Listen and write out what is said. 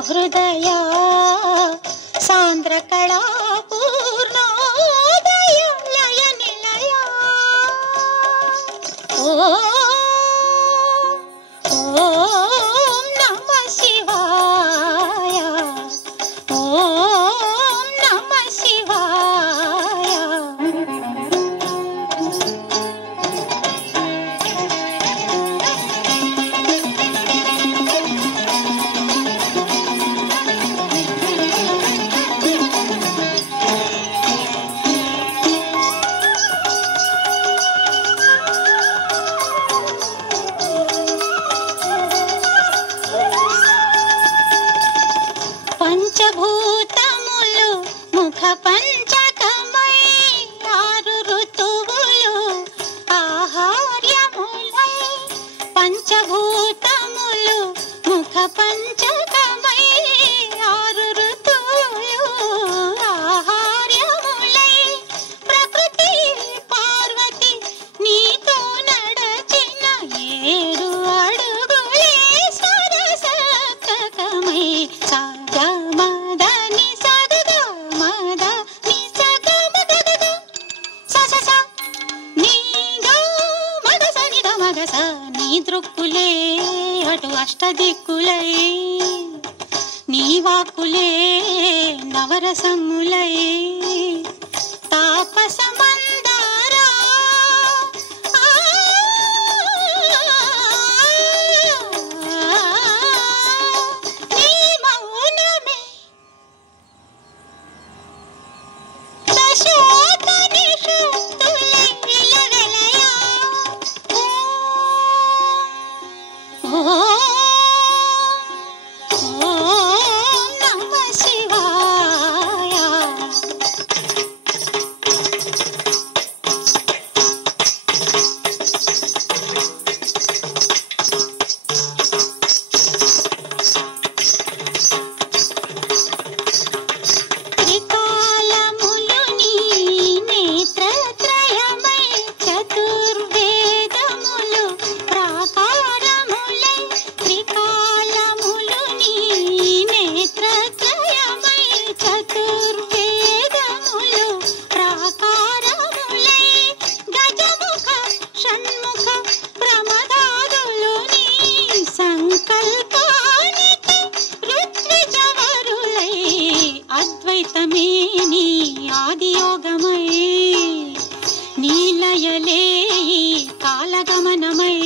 हृदया सान्द्रकला पूर्णोदय लय निलया ओम नमः शिवाय ओम नमः शिवाय। పంచభూతములు ముఖ పంచకమై ఆరు ఋతువులు ఆహార్యములై పంచభూతములు ముఖ పంచకమై ఆరు ఋతువులు ఆహార్యములై ప్రకృతి పార్వతి నీతో నడచిన 7 అడుగులే సరసకమై దృక్కులే అటు అష్టదిక్కులై నీ వాక్కులే నవరసములై తాపస మందారా నీ మౌనమే దశోత నిషత్తులై విలవెలయా ఓం నమః శివాయ। త్రికాలములు నీ నేత్రత్రయమై చతుర్వేదములు ప్రాకారములై త్రికాలములు నీ నేత్రత్రయమై చతుర్వేదములు ప్రాకారములై గజముఖ షణ్ముఖ ప్రమదాదులు నీ సంకల్పానికి ఋత్విజవరులై అద్వైతమే నీ ఆదియోగమై నీలయలే కాలగమనమై